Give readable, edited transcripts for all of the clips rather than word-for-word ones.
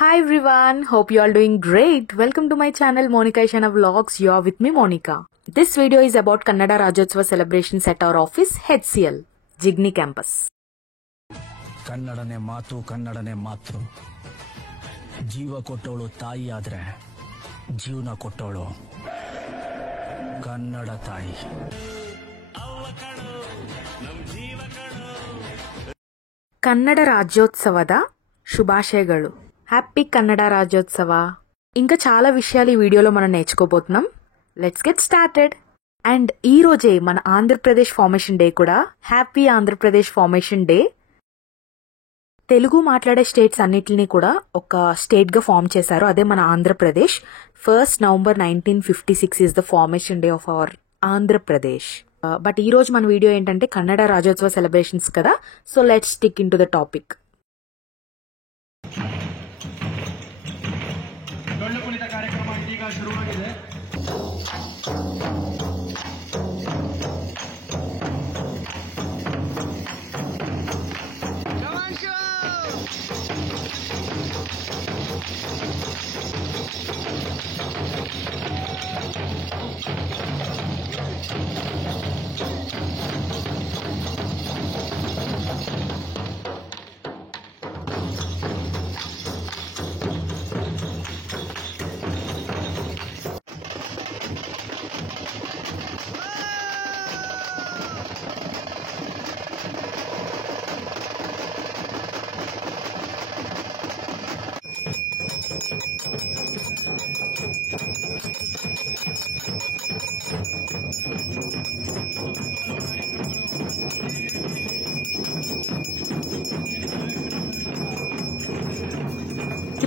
Hi everyone, hope you all doing great. Welcome to my channel Monica Ishana Vlogs. You are with me Monica. This video is about Kannada Rajyotsava celebrations at our office HCL, Jigni campus. ಕನ್ನಡನೆ ಮಾತು ಕನ್ನಡನೆ ಮಾತೃ ಜೀವ ಕೊಟ್ಟೋಳು ತಾಯಿ ಆದ್ರೆ ಜೀವನ ಕೊಟ್ಟೋಳು ಕನ್ನಡ ತಾಯಿ ಕನ್ನಡ ರಾಜ್ಯೋತ್ಸವದ శుభాశయಗಳು. Happy Kannada Rajyotsava. ఇంకా చాలా విషయాలు ఈ వీడియోలో మనం నేర్చుకోబోతున్నాం. Let's get started. అండ్ ఈ రోజే మన ఆంధ్రప్రదేశ్ ఫార్మేషన్ డే కూడా. Happy Andhra Pradesh formation day. Telugu మాట్లాడే స్టేట్స్ అన్నిటిని కూడా ఒక స్టేట్ గా ఫామ్ చేశారు. అదే మన Andhra Pradesh. 1st November 1956 is the formation day of our Andhra Pradesh. But ఈ రోజు మన వీడియో ఏంటంటే ಕನ್ನಡ ರಾಜ್ಯೋತ್ಸವ సెలబ్రేషన్స్ కదా. So let's stick in to the topic. Dollu Kunitha ಕಾರ್ಯಕ್ರಮ ಇದೀಗ ಶುರುವಾಗಿದೆ.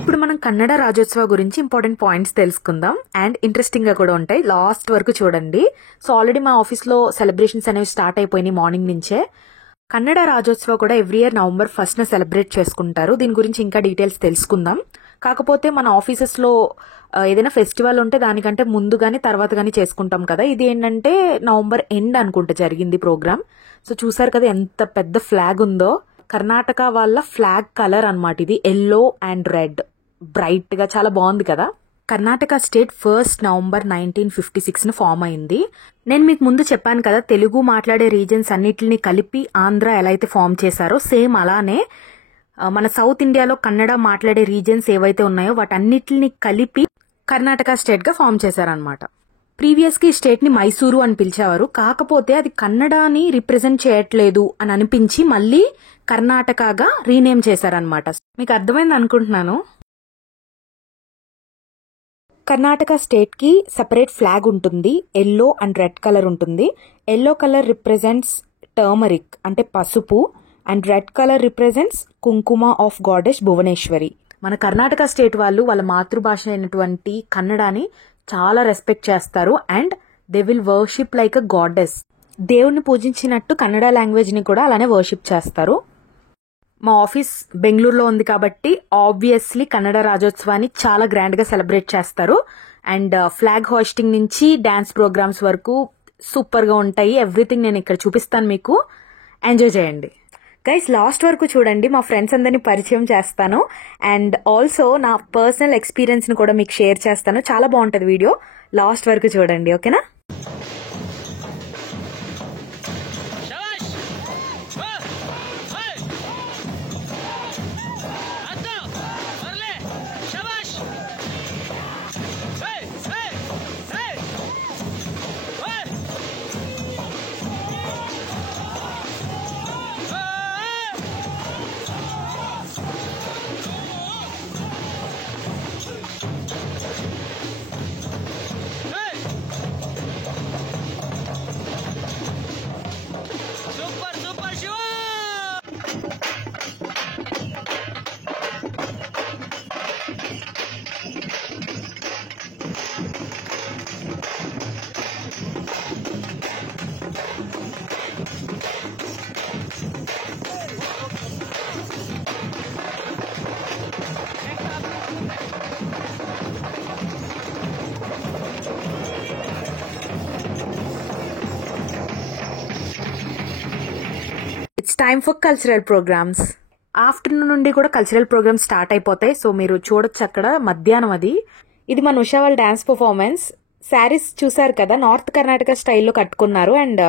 ఇప్పుడు మనం కన్నడ రాజ్యోత్సవ గురించి ఇంపార్టెంట్ పాయింట్స్ తెలుసుకుందాం. అండ్ ఇంట్రెస్టింగ్ గా కూడా ఉంటాయి. లాస్ట్ వరకు చూడండి. సో ఆల్రెడీ మా ఆఫీస్ లో సెలబ్రేషన్స్ అనేవి స్టార్ట్ అయిపోయినాయి మార్నింగ్ నుంచే. కన్నడ రాజ్యోత్సవ కూడా every year November 1st celebrate చేసుకుంటారు. దీని గురించి ఇంకా డీటెయిల్స్ తెలుసుకుందాం. కాకపోతే మన ఆఫీసెస్ లో ఏదైనా ఫెస్టివల్ ఉంటే దానికంటే ముందు గానీ తర్వాత గానీ చేసుకుంటాం కదా. ఇది ఏంటంటే November end అనుకుంటా జరిగింది ప్రోగ్రామ్. సో చూసారు కదా ఎంత పెద్ద ఫ్లాగ్ ఉందో. కర్ణాటక వాళ్ళ ఫ్లాగ్ కలర్ అన్నమాట ఇది. ఎల్లో అండ్ రెడ్, బ్రైట్ గా చాలా బాగుంది కదా. Karnataka state 1st November 1956 form అయింది. నేను మీకు ముందు చెప్పాను కదా తెలుగు మాట్లాడే రీజన్స్ అన్నిటిని కలిపి ఆంధ్ర ఎలా అయితే ఫామ్ చేశారో సేమ్ అలానే మన సౌత్ ఇండియాలో కన్నడ మాట్లాడే రీజన్స్ ఏవైతే ఉన్నాయో వాటన్నిటిని కలిపి కర్ణాటక స్టేట్ గా ఫామ్ చేశారనమాట. ప్రీవియస్ కి ఈ స్టేట్ ని మైసూరు అని పిలిచేవారు. కాకపోతే అది కన్నడని రిప్రజెంట్ చేయట్లేదు అని అనిపించి మళ్ళీ కర్ణాటకగా రీనేమ్ చేశారనమాట. మీకు అర్థమైంది అనుకుంటున్నాను. కర్ణాటక స్టేట్ కి సెపరేట్ ఫ్లాగ్ ఉంటుంది. ఎల్లో అండ్ రెడ్ కలర్ ఉంటుంది. ఎల్లో కలర్ రిప్రజెంట్స్ టర్మరిక్ అంటే పసుపు అండ్ రెడ్ కలర్ రిప్రజెంట్స్ కుంకుమ ఆఫ్ గాడెస్ భువనేశ్వరి. మన కర్ణాటక స్టేట్ వాళ్ళు వాళ్ళ మాతృభాష అయినటువంటి కన్నడని చాలా రెస్పెక్ట్ చేస్తారు. And they will worship like a goddess. దేవుణ్ణి పూజించినట్టు కన్నడ లాంగ్వేజ్ ని కూడా అలానే వర్షిప్ చేస్తారు. మా ఆఫీస్ బెంగళూరులో ఉంది కాబట్టి ఆబ్వియస్లీ కన్నడ రాజ్యోత్సవాన్ని చాలా గ్రాండ్ గా సెలబ్రేట్ చేస్తారు. అండ్ ఫ్లాగ్ హోస్టింగ్ నుంచి డాన్స్ ప్రోగ్రామ్స్ వరకు సూపర్ గా ఉంటాయి. ఎవ్రీథింగ్ నేను ఇక్కడ చూపిస్తాను, మీకు ఎంజాయ్ చేయండి. గైస్ లాస్ట్ వరకు చూడండి. మా ఫ్రెండ్స్ అందరినీ పరిచయం చేస్తాను. అండ్ ఆల్సో నా పర్సనల్ ఎక్స్పీరియన్స్ ని కూడా మీకు షేర్ చేస్తాను. చాలా బాగుంటది వీడియో. లాస్ట్ వరకు చూడండి, ఓకేనా? It's time for cultural programs. Afternoon నుండి కూడా కల్చరల్ ప్రోగ్రామ్స్ స్టార్ట్ అయిపోతాయి. సో మీరు చూడొచ్చు అక్కడ మధ్యాహ్నం అది. ఇది మన ఉషా వాళ్ళ డాన్స్ పర్ఫార్మెన్స్. శారీస్ చూసారు కదా, నార్త్ కర్ణాటక స్టైల్లో కట్టుకున్నారు. అండ్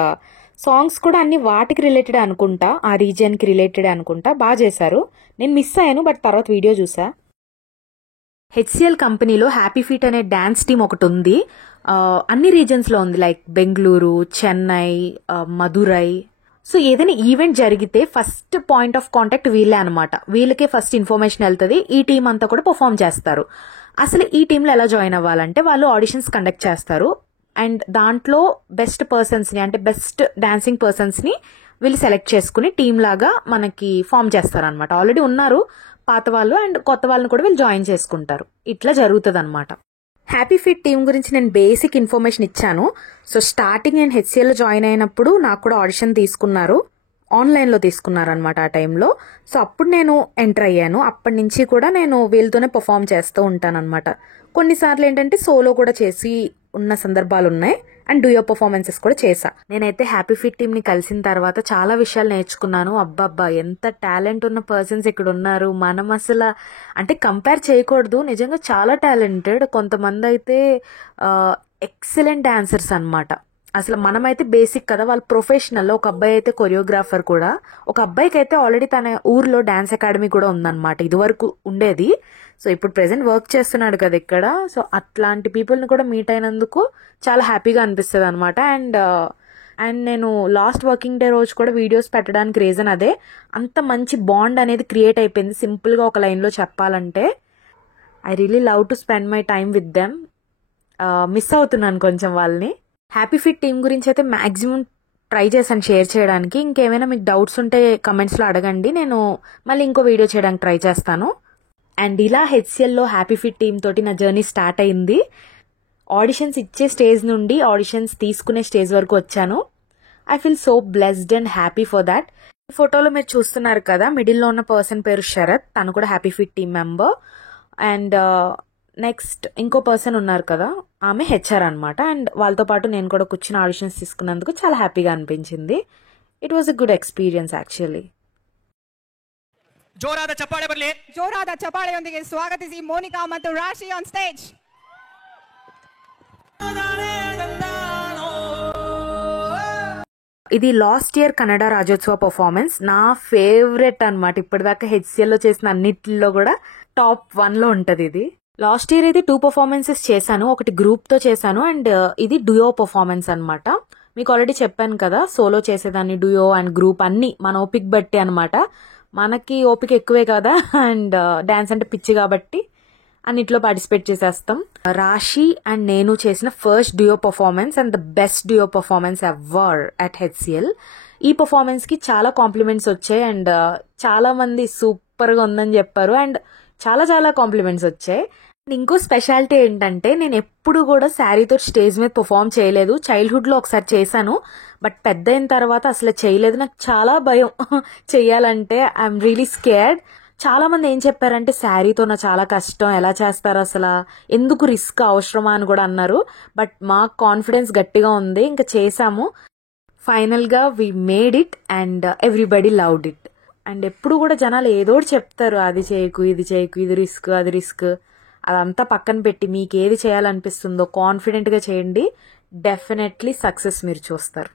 సాంగ్స్ కూడా అన్ని వాటికి రిలేటెడ్ అనుకుంటా, ఆ రీజియన్ కి రిలేటెడ్ అనుకుంటా. బాగా చేశారు. నేను మిస్ అయ్యాను, బట్ తర్వాత వీడియో చూసా. హెచ్సిఎల్ కంపెనీలో హ్యాపీ ఫీట్ అనే డాన్స్ టీమ్ ఒకటి ఉంది. అన్ని రీజన్స్ లో ఉంది, లైక్ బెంగళూరు, చెన్నై, మదురై. సో ఏదైనా ఈవెంట్ జరిగితే ఫస్ట్ పాయింట్ ఆఫ్ కాంటాక్ట్ వీళ్ళే అనమాట. వీళ్ళకే ఫస్ట్ ఇన్ఫర్మేషన్ వెళ్తుంది. ఈ టీం అంతా కూడా పర్ఫామ్ చేస్తారు. అసలు ఈ టీంలో ఎలా జాయిన్ అవ్వాలంటే వాళ్ళు ఆడిషన్స్ కండక్ట్ చేస్తారు. అండ్ దాంట్లో బెస్ట్ పర్సన్స్ ని, అంటే బెస్ట్ డాన్సింగ్ పర్సన్స్ ని వీళ్ళు సెలెక్ట్ చేసుకుని టీం లాగా మనకి ఫామ్ చేస్తారు అనమాట. ఆల్రెడీ ఉన్నారు పాత వాళ్ళు, అండ్ కొత్త వాళ్ళని కూడా వీళ్ళు జాయిన్ చేసుకుంటారు. ఇట్లా జరుగుతుంది అనమాట. హ్యాపీ ఫిట్ టీం గురించి నేను బేసిక్ ఇన్ఫర్మేషన్ ఇచ్చాను. సో స్టార్టింగ్ నేను హెచ్సిఎల్ లో జాయిన్ అయినప్పుడు నాకు కూడా ఆడిషన్ తీసుకున్నారు. ఆన్లైన్ లో తీసుకున్నారు అనమాట ఆ టైంలో. సో అప్పుడు నేను ఎంటర్ అయ్యాను. అప్పటి నుంచి కూడా నేను వీళ్ళతోనే పర్ఫామ్ చేస్తూ ఉంటాను అనమాట. కొన్నిసార్లు ఏంటంటే సోలో కూడా చేసి ఉన్న సందర్భాలు ఉన్నాయి. అండ్ డూయో పర్ఫార్మెన్సెస్ కూడా చేశా. నేనైతే హ్యాపీ ఫిట్ టీమ్ ని కలిసిన తర్వాత చాలా విషయాలు నేర్చుకున్నాను. అబ్బబ్బా, ఎంత టాలెంట్ ఉన్న పర్సన్స్ ఇక్కడ ఉన్నారు. మనం అసలు అంటే కంపేర్ చేయకూడదు, నిజంగా చాలా టాలెంటెడ్. కొంతమంది అయితే ఎక్సలెంట్ డాన్సర్స్ అన్నమాట. అసలు మనమైతే బేసిక్ కదా, వాళ్ళు ప్రొఫెషనల్. ఒక అబ్బాయి అయితే కొరియోగ్రాఫర్ కూడా. ఒక అబ్బాయికి అయితే ఆల్రెడీ తన ఊర్లో డాన్స్ అకాడమీ కూడా ఉందన్నమాట. ఇది వరకు ఉండేది. సో ఇప్పుడు ప్రెసెంట్ వర్క్ చేస్తున్నాడు కదా ఇక్కడ. సో అట్లాంటి పీపుల్ ని కూడా మీట్ అయినందుకు చాలా హ్యాపీగా అనిపిస్తుంది అనమాట. అండ్ నేను లాస్ట్ వర్కింగ్ డే రోజు కూడా వీడియోస్ పెట్టడానికి రీజన్ అదే. అంత మంచి బాండ్ అనేది క్రియేట్ అయిపోయింది. సింపుల్ గా ఒక లైన్ లో చెప్పాలంటే, I really love to spend my time with them. Miss అవుతున్నాను కొంచెం వాళ్ళని. హ్యాపీ ఫిట్ టీం గురించి అయితే మాక్సిమం ట్రై చేశాను షేర్ చేయడానికి. ఇంకేమైనా మీకు డౌట్స్ ఉంటే కమెంట్స్ లో అడగండి, నేను మళ్ళీ ఇంకో వీడియో చేయడానికి ట్రై చేస్తాను. అండ్ ఇలా హెచ్సిఎల్ లో హ్యాపీ ఫిట్ టీమ్ తోటి నా జర్నీ స్టార్ట్ అయింది. ఆడిషన్స్ ఇచ్చే స్టేజ్ నుండి ఆడిషన్స్ తీసుకునే స్టేజ్ వరకు వచ్చాను. I feel so blessed and happy for that. ఈ ఫోటోలో మీరు చూస్తున్నారు కదా, మిడిల్ లో ఉన్న పర్సన్ పేరు శరత్. తను కూడా happy fit team member. And next ఇంకో పర్సన్ ఉన్నారు కదా, ఆమె హెచ్ఆర్ అనమాట. అండ్ వాళ్ళతో పాటు నేను కూడా కూర్చుని ఆడిషన్స్ తీసుకున్నందుకు చాలా హ్యాపీగా అనిపించింది. It was a good experience actually. ಜೋರಾದ ಚಪ್ಪಾಳೆ ಬರಲಿ. ಜೋರಾದ ಚಪ್ಪಾಳೆಯೊಂದಿಗೆ ಸ್ವಾಗತಿಸಿ ಮೋನಿಕಾ ಮತ್ತು ರಾಶಿ ಆನ್ ಸ್ಟೇಜ್. ఇది last year Kannada Rajyotsava performance. నా ఫేవరెట్ అనమాట. ఇప్పటిదాకా హెచ్సిఎల్ లో చేసిన అన్నిటిలో కూడా టాప్ 1 లో ఉంటది ఇది. లాస్ట్ ఇయర్ అయితే 2 పర్ఫార్మెన్సెస్ చేశాను. ఒకటి గ్రూప్ తో చేశాను, అండ్ ఇది డుయో పర్ఫార్మెన్స్ అనమాట. మీకు ఆల్రెడీ చెప్పాను కదా, సోలో చేసేదాన్ని, డుయో అండ్ గ్రూప్ అన్ని మన ఓపిక బట్టి అనమాట. మనకి ఓపిక ఎక్కువే కదా, అండ్ డాన్స్ అంటే పిచ్చి కాబట్టి అన్నిట్లో పార్టిసిపేట్ చేసేస్తాం. రాశి అండ్ నేను చేసిన first duo performance and the best duo performance ever at HCl. ఈ పర్ఫార్మెన్స్ కి చాలా కాంప్లిమెంట్స్ వచ్చాయి. అండ్ చాలా మంది సూపర్ గా ఉందని చెప్పారు. అండ్ చాలా చాలా కాంప్లిమెంట్స్ వచ్చాయి. ఇంకో స్పెషాలిటీ ఏంటంటే, నేను ఎప్పుడు కూడా శారీతో స్టేజ్ మీద పర్ఫామ్ చేయలేదు. చైల్డ్హుడ్ లో ఒకసారి చేశాను, బట్ పెద్ద అయిన తర్వాత అసలు చేయలేదు. నాకు చాలా భయం చెయ్యాలంటే. I'm really scared. చాలా మంది ఏం చెప్పారంటే, శారీతో నా చాలా కష్టం, ఎలా చేస్తారు అసలు, ఎందుకు రిస్క్, అవసరమా అని కూడా అన్నారు. బట్ మాకు కాన్ఫిడెన్స్ గట్టిగా ఉంది, ఇంకా చేసాము. ఫైనల్ గా we made it and everybody loved it. And ఎప్పుడు కూడా జనాలు ఏదోటి చెప్తారు, అది చేయకు, ఇది చేయకు, ఇది రిస్క్, అది రిస్క్. అదంతా పక్కన పెట్టి మీకు ఏది చేయాలనిపిస్తుందో కాన్ఫిడెంట్ గా చేయండి. డెఫినెట్లీ సక్సెస్ మీరు చూస్తారు.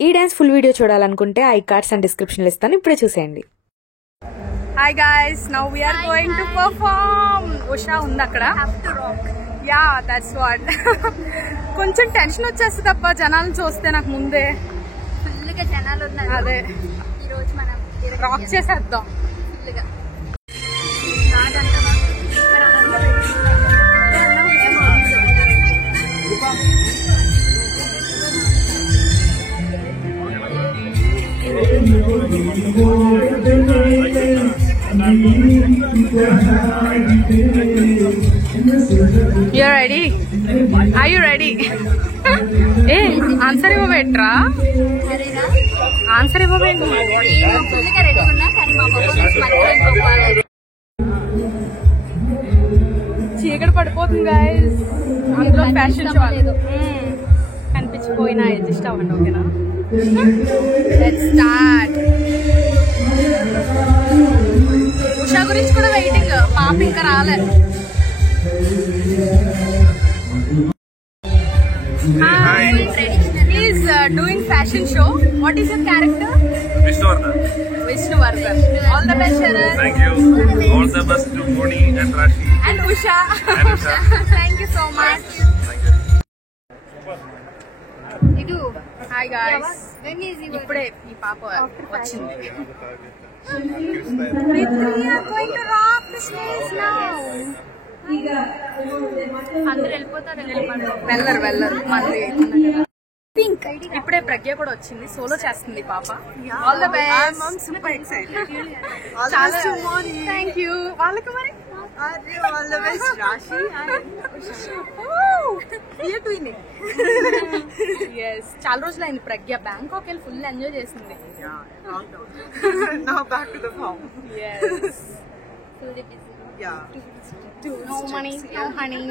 ఈ డాన్స్ ఫుల్ వీడియో చూడాలనుకుంటే ఐ కార్డ్స్ అండ్ డిస్క్రిప్షన్ ఇస్తాను, ఇప్పుడే చూసేయండి. Hi guys, now we are going to perform. Usha ఉంది అక్కడ. Have to rock. Yeah, that's what. కొంచెం టెన్షన్ వచ్చేస్తుంది అబ్బా జనాలను చూస్తే. నాకు ముందే ఫుల్ గా జనాలు ఉన్నారు. అదే ఈ రోజు మనం రాక్ చేసేద్దాం ఫుల్ గా. You're ready? Are you ready? ఏ ఆన్సర్ ఇవ్వబెట్రా, ఆన్సర్ ఇవ్వబెట్టు. ఫుల్ గా రెడీ ఉన్నా కానీ మా పర్ఫార్మెన్స్ మళ్ళీ చీకటి పడిపోతుంది గైస్. అందులో ఫ్యాషన్ షో కనిపించిపోయినా అడ్జస్ట్ అవ్వండి, ఓకేనా? Let's start. ఉషా గురించి కూడా వెయిటింగ్, పాప ఇంకా రాలే. Hi. He's doing fashion show. What is your character? Vishnuvardhan. All the best, Sharan. Thank you. All the best to Moni and Rashi. And Usha. And Usha. Thank you so much. Idu. Hi guys. When is your ఇప్పుడే ఈ పాప వచ్చింది. We are going to rock the stage now. అందరూ వెళ్ళిపోతారు. వెళ్ళరు మళ్ళీ. Pink. ఇప్పుడే ప్రజ్ఞ కూడా వచ్చింది, సోలో చేస్తుంది పాప. All the best. I'm super excited. చాలా థ్యాంక్ యూ. వాళ్ళకి మరి All the best, Rashi and You're doing it. Yes. చాలా రోజులు అయింది ప్రజ్ఞ బ్యాంకాక్ వెళ్ళి ఫుల్ ఎంజాయ్ చేసింది. now back to the farm. Yes. Fully busy. Yeah. No money, no honey.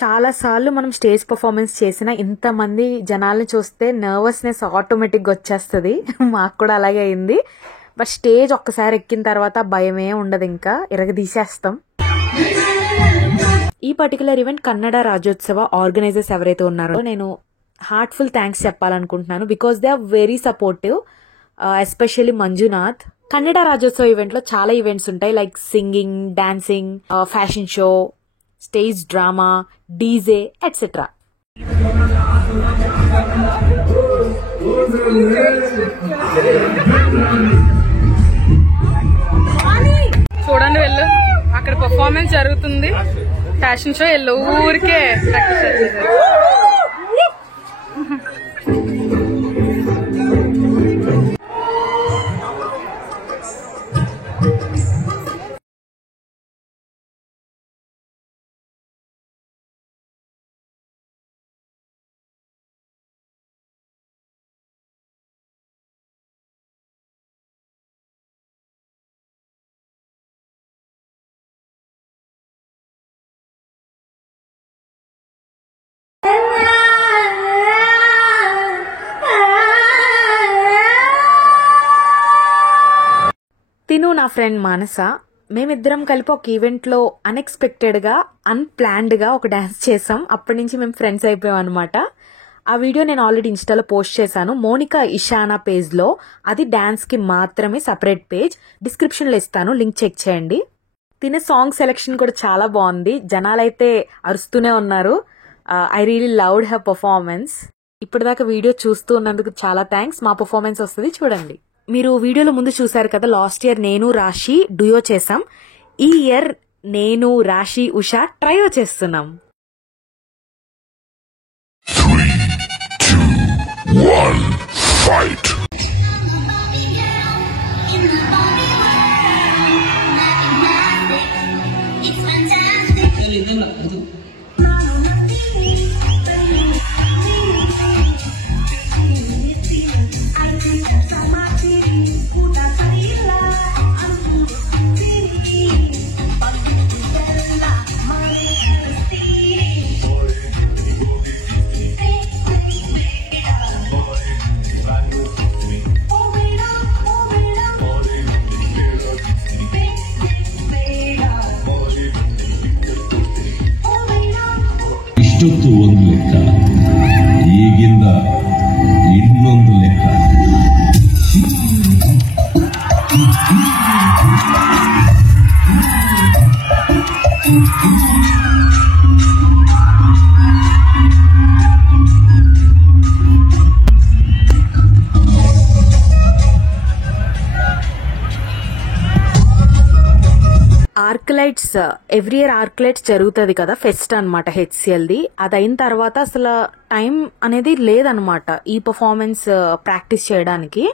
చాలా సార్లు మనం స్టేజ్ పర్ఫార్మెన్స్ చేసిన ఇంతమంది జనాల్ని చూస్తే నర్వస్నెస్ ఆటోమేటిక్గా వచ్చేస్తుంది. మాకు కూడా అలాగే అయింది. బట్ స్టేజ్ ఒక్కసారి ఎక్కిన తర్వాత భయమే ఉండదు, ఇంకా ఇరగదీసేస్తాం. ఈ particular event Kannada Rajyotsava organisers ఎవరైతే ఉన్నారో నేను హార్ట్ఫుల్ థ్యాంక్స్ చెప్పాలనుకుంటున్నాను. Because they are very supportive, especially Manjunath. Kannada Rajyotsava event లో చాలా ఈవెంట్స్ ఉంటాయి, like singing, dancing, fashion show, stage drama, DJ etcetera. చూడండి వెళ్ళు, అక్కడ పర్ఫార్మెన్స్ జరుగుతుంది. ఫ్యాషన్ షో వెళ్ళు, ఊరికే ప్రాక్టీస్ చేస్తారు. తిను నా ఫ్రెండ్ మానస, మేమిద్దరం కలిపి ఒక ఈవెంట్లో అన్ఎక్స్పెక్టెడ్గా అన్ప్లాన్డ్గా ఒక డాన్స్ చేసాం. అప్పటి నుంచి మేము ఫ్రెండ్స్ అయిపోయాం అనమాట. ఆ వీడియో నేను ఆల్రెడీ ఇన్స్టాలో పోస్ట్ చేశాను, మోనికా ఇషానా పేజ్లో. అది డాన్స్కి మాత్రమే సపరేట్ పేజ్, డిస్క్రిప్షన్లో ఇస్తాను, లింక్ చెక్ చేయండి. తినే సాంగ్ సెలెక్షన్ కూడా చాలా బాగుంది, జనాలైతే అరుస్తూనే ఉన్నారు. I really loved her performance. ఇప్పటిదాకా వీడియో చూస్తూ ఉన్నందుకు చాలా థ్యాంక్స్. మా పర్ఫార్మెన్స్ వస్తుంది చూడండి. మీరు వీడియోలో ముందు చూసారు కదా, లాస్ట్ ఇయర్ నేను రాశి డుయో చేసాం. ఈ ఇయర్ నేను రాశి ఉషా ట్రయో చేస్తున్నాం. 3, 2, 1, fight! ಇಷ್ಟೊತ್ತು ಒಂದು ಲೆಕ್ಕ, ಈಗಿಂದ ಇನ್ನೊಂದು ಲೆಕ್ಕ. ఆర్క్లైట్స్ ఎవ్రీ ఇయర్ ఆర్క్లైట్స్ జరుగుతుంది కదా, ఫెస్ట్ అనమాట హెచ్సిఎల్ది. అది అయిన తర్వాత అసలు టైం అనేది లేదనమాట ఈ పర్ఫార్మెన్స్ ప్రాక్టీస్ చేయడానికి.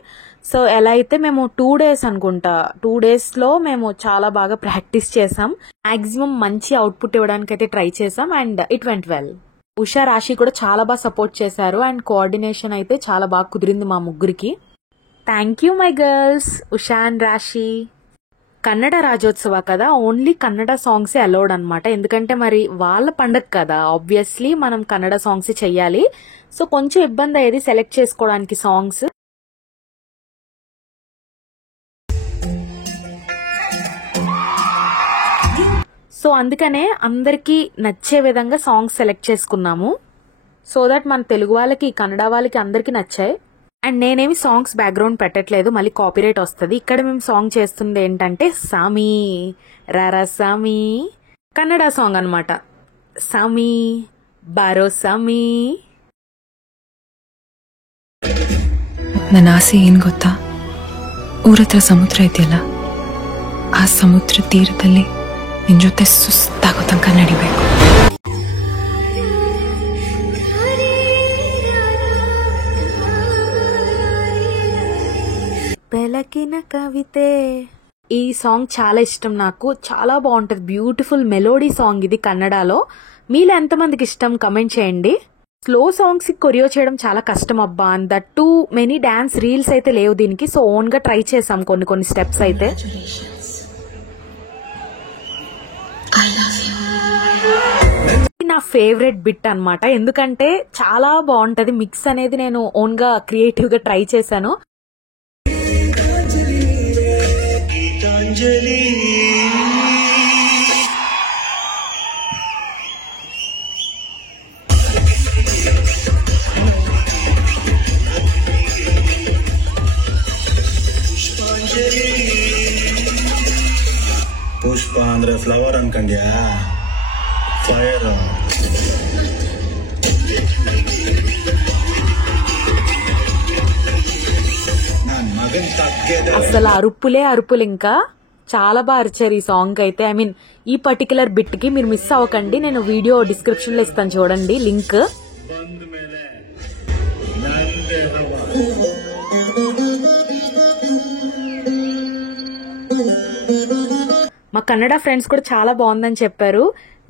సో ఎలా అయితే మేము 2 days అనుకుంటా, 2 daysలో మేము చాలా బాగా ప్రాక్టీస్ చేసాం. మాక్సిమం మంచి అవుట్పుట్ ఇవ్వడానికి అయితే ట్రై చేసాం and it went well. Usha, రాశి కూడా చాలా బాగా సపోర్ట్ చేశారు అండ్ కోఆర్డినేషన్ అయితే చాలా బాగా కుదిరింది మా ముగ్గురికి. Thank you my girls, Usha and రాశి. కన్నడ రాజ్యోత్సవ కదా, ఓన్లీ కన్నడ సాంగ్సే అలౌడ్ అనమాట. ఎందుకంటే మరి వాళ్ళ పండగ కదా, ఆబ్వియస్లీ మనం కన్నడ సాంగ్స్ చెయ్యాలి. సో కొంచెం ఇబ్బంది అయ్యేది సెలెక్ట్ చేసుకోవడానికి సాంగ్స్. సో అందుకనే అందరికీ నచ్చే విధంగా సాంగ్స్ సెలెక్ట్ చేసుకున్నాము. సో దట్ మన తెలుగు వాళ్ళకి, కన్నడ వాళ్ళకి అందరికీ నచ్చాయి. అండ్ నేనేమి సాంగ్స్ బ్యాక్గ్రౌండ్ పెట్టట్లేదు, మళ్ళీ కాపీరైట్ వస్తుంది. ఇక్కడ మేము సాంగ్ చేస్తుంది ఏంటంటే సామి రారా సామి, కన్నడ సాంగ్ అనమాట. సామి బారో సామి. ನನ್ನ ಆಸೆ ಏನ್ ಗೊತ್ತಾ, ಊರತ್ರ ಸಮುದ್ರ ಇದೆಯಲ್ಲ, ಆ ಸಮುದ್ರ ತೀರದಲ್ಲಿ ನಿನ್ ಜೊತೆ ಸುಸ್ತಾಗೋ ತನಕ ನಡಿಬೇಕು. పెలకిన కవితే. ఈ సాంగ్ చాలా ఇష్టం నాకు, చాలా బాగుంటది. బ్యూటిఫుల్ మెలోడీ సాంగ్ ఇది కన్నడలో. మీలో ఎంతమందికి ఇష్టం కమెంట్ చేయండి. స్లో సాంగ్స్ కొరియో చేయడం చాలా కష్టం అబ్బా. And that too many dance reels అయితే లేవు దీనికి. సో ఓన్ గా ట్రై చేసాం కొన్ని స్టెప్స్ అయితే. నా ఫేవరెట్ బిట్ అన్నమాట, ఎందుకంటే చాలా బాగుంటది. మిక్స్ అనేది నేను ఓన్ గా క్రియేటివ్ గా ట్రై చేశాను. ಪುಷ್ಪ ಅಂದ್ರೆ ಫ್ಲವರ್ ಅನ್ಕಂಡ್ಯಾ? ಫೈರ್. అసలు అరుపులే అరుపులు. ఇంకా చాలా బాగా అరిచారు ఈ సాంగ్ అయితే. ఐ మీన్ ఈ పర్టికులర్ బిట్ కి మీరు మిస్ అవ్వకండి. నేను వీడియో డిస్క్రిప్షన్ లో ఇస్తాను, చూడండి లింక్. మా కన్నడ ఫ్రెండ్స్ కూడా చాలా బాగుందని చెప్పారు.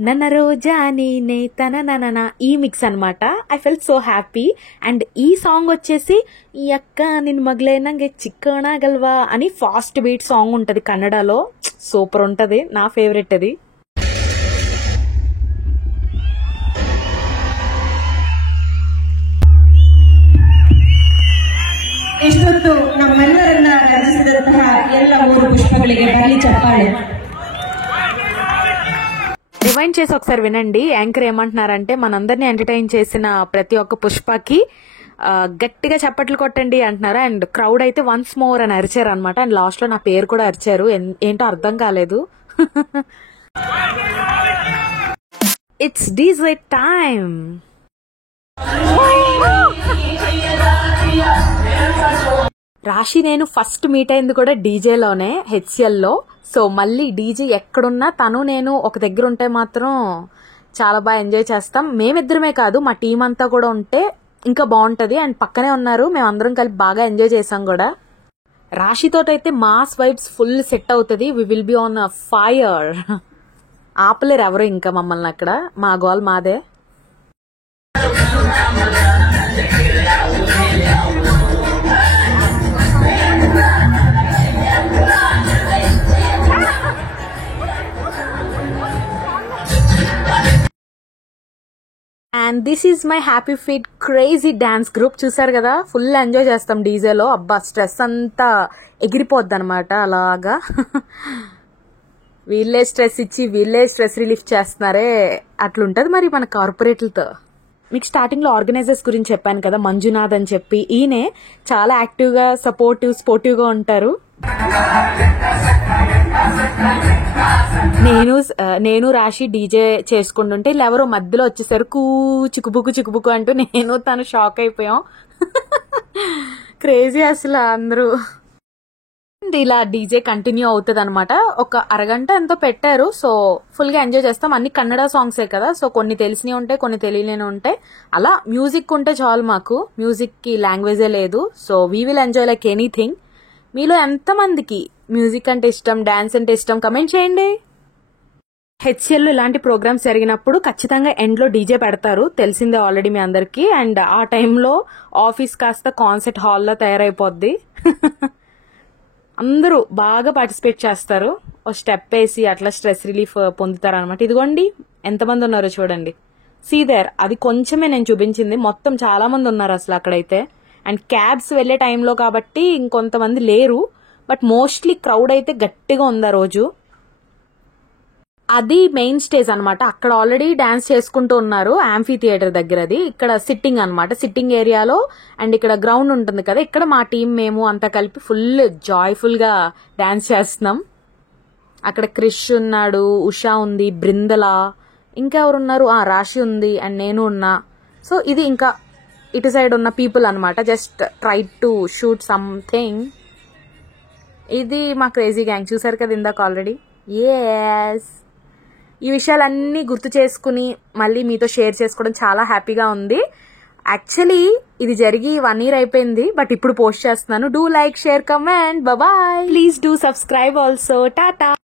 నన్న రోజా నీనే తన నన, ఈ మిక్స్ అనమాట. I felt so happy. And ఈ సాంగ్ వచ్చేసి ఈ అక్క నిన్ను మగలేనంగే చిక్కనా గల్వా అని ఫాస్ట్ బీట్ సాంగ్ ఉంటది కన్నడలో. సూపర్ ఉంటది, నా ఫేవరెట్ అది. ಇಷ್ಟೊತ್ತು ನಮ್ಮೆಲ್ಲರನ್ನ ರಚಿಸಿದಂತಹ ಎಲ್ಲ 3 ಪುಷ್ಪಗಳಿಗೆ ಬರಲಿ ಚಪ್ಪಾಳೆ. రివైండ్ చేసి ఒకసారి వినండి. యాంకర్ ఏమంటున్నారంటే, మనందరినీ ఎంటర్టైన్ చేసిన ప్రతి ఒక్క పుష్పకి గట్టిగా చప్పట్లు కొట్టండి అంటున్నారు. అండ్ క్రౌడ్ అయితే వన్స్ మోర్ అని అరిచారు అనమాట. అండ్ లాస్ట్ లో నా పేరు కూడా అరిచారు, ఏంటో అర్థం కాలేదు. It's DJ time. రాశి నేను ఫస్ట్ మీట్ అయింది కూడా డీజేలోనే, హెచ్సిఎల్ లో. సో మళ్ళీ డీజే ఎక్కడున్నా తను నేను ఒక దగ్గర ఉంటే మాత్రం చాలా బాగా ఎంజాయ్ చేస్తాం. మేమిద్దరమే కాదు, మా టీం అంతా కూడా ఉంటే ఇంకా బాగుంటది. అండ్ పక్కనే ఉన్నారు, మేమందరం కలిపి బాగా ఎంజాయ్ చేసాం కూడా. రాశితో అయితే మాస్ వైబ్స్ ఫుల్ సెట్ అవుతుంది. We will be on fire. ఆపలేరు ఎవరు ఇంకా మమ్మల్ని అక్కడ. మా గోల్ మాదే. And this is my happy feet crazy dance group. చూసారు కదా, ఫుల్ ఎంజాయ్ చేస్తాం డీజేలో. అబ్బా స్ట్రెస్ అంతా ఎగిరిపోద్ది అనమాట అలాగా. వీళ్ళే స్ట్రెస్ ఇచ్చి వీళ్ళే స్ట్రెస్ రిలీఫ్ చేస్తున్నారే, అట్లుంటది మరి మన కార్పొరేట్లతో. మీకు స్టార్టింగ్ లో ఆర్గనైజర్స్ గురించి చెప్పాను కదా, మంజునాథ్ అని చెప్పి. ఈయనే చాలా యాక్టివ్ గా స్పోర్టివ్ గా ఉంటారు. నేను రాశి డీజే చేసుకుంటుంటే ఎవరో మధ్యలో వచ్చేసారు, చిక్కుబుక్కు అంటూ. నేను తను షాక్ అయిపోయాం. క్రేజీ అసలు అందరూ. ఇలా డీజే కంటిన్యూ అవుతుంది అనమాట. ఒక అరగంట ఎంతో పెట్టారు. సో ఫుల్ గా ఎంజాయ్ చేస్తాం. అన్ని కన్నడ సాంగ్సే కదా, సో కొన్ని తెలిసినవి ఉంటాయి, కొన్ని తెలియలేని ఉంటాయి. అలా మ్యూజిక్ ఉంటే చాలు మాకు. మ్యూజిక్ కి లాంగ్వేజే లేదు. So we will enjoy like anything. మీలో ఎంతమందికి మ్యూజిక్ అంటే ఇష్టం, డాన్స్ అంటే ఇష్టం కమెంట్ చేయండి. హెచ్సిఎల్ ఇలాంటి ప్రోగ్రామ్స్ జరిగినప్పుడు ఖచ్చితంగా ఎండ్ లో డీజే పెడతారు, తెలిసిందే ఆల్రెడీ మీ అందరికి. అండ్ ఆ టైంలో ఆఫీస్ కాస్త కాన్సర్ట్ హాల్లో తయారైపోద్ది. అందరూ బాగా పార్టిసిపేట్ చేస్తారు. ఓ స్టెప్ వేసి అట్లా స్ట్రెస్ రిలీఫ్ పొందుతారు అనమాట. ఇదిగోండి ఎంతమంది ఉన్నారో చూడండి. సీ దేర్, అది కొంచెమే నేను చూపించింది, మొత్తం చాలా మంది ఉన్నారు అసలు అక్కడైతే. అండ్ క్యాబ్స్ వెళ్లే టైంలో కాబట్టి ఇంకొంతమంది లేరు, బట్ మోస్ట్లీ క్రౌడ్ అయితే గట్టిగా ఉంది ఆ రోజు. అది మెయిన్ స్టేజ్ అనమాట. అక్కడ ఆల్రెడీ డాన్స్ చేసుకుంటూ ఉన్నారు యాంఫీ థియేటర్ దగ్గర. అది ఇక్కడ సిట్టింగ్ అనమాట, సిట్టింగ్ ఏరియాలో. అండ్ ఇక్కడ గ్రౌండ్ ఉంటుంది కదా, ఇక్కడ మా టీం మేము అంతా కలిపి ఫుల్ జాయ్ఫుల్ గా డాన్స్ చేస్తున్నాం. అక్కడ క్రిష్ ఉన్నాడు, ఉషా ఉంది, బృందల, ఇంకా ఎవరున్నారు, రాశి ఉంది, అండ్ నేను ఉన్నా. సో ఇది ఇంకా ఇటు సైడ్ ఉన్న పీపుల్ అనమాట. Just try to shoot something. ఇది మా క్రేజీ గ్యాంగ్, చూసారు కదా ఇందాక ఆల్రెడీ. ఎస్, ఈ విషయాలన్నీ గుర్తు చేసుకుని మళ్ళీ మీతో షేర్ చేసుకోవడం చాలా హ్యాపీగా ఉంది. యాక్చువల్లీ ఇది జరిగి 1 year అయిపోయింది, బట్ ఇప్పుడు పోస్ట్ చేస్తున్నాను. Do like, share, comment. Bye. Please do subscribe also. Tata.